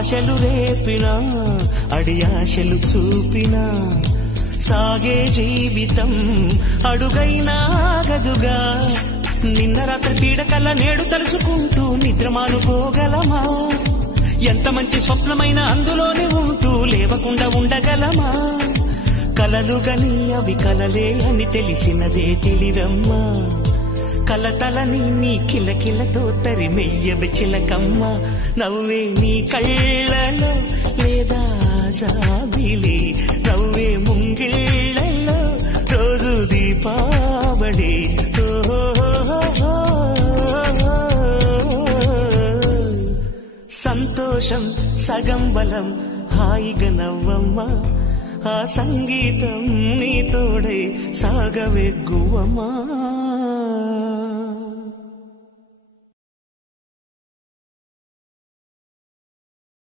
ఆశలు రేపినా అడియాశలు చూపినా సాగే జీవితం అడుగైనా ఆగదుగా. నిన్న రాత్రి పీడకల నేడు తలుచుకుంటూ నిద్రమానుకోగలమా? ఎంత మంచి స్వప్నమైన అందులోనే ఉంటూ లేవకుండా ఉండగలమా? కలలుగని అవి కలలే అని తెలిసినదే తెలివమ్మా. కలతలని నీ కిలకిలతో తరిమెయ్యవి చిలకమ్మ. నవ్వే నీ కళ్ళలో లేదా జాబిలి, నవ్వే ముంగిళ్ళలో రోజు దీపావళి. సంతోషం సగం బలం హాయిగా నవ్వమ్మా. ఆ సంగీతం నీ తోడై సాగవెగ్గువమ్మా.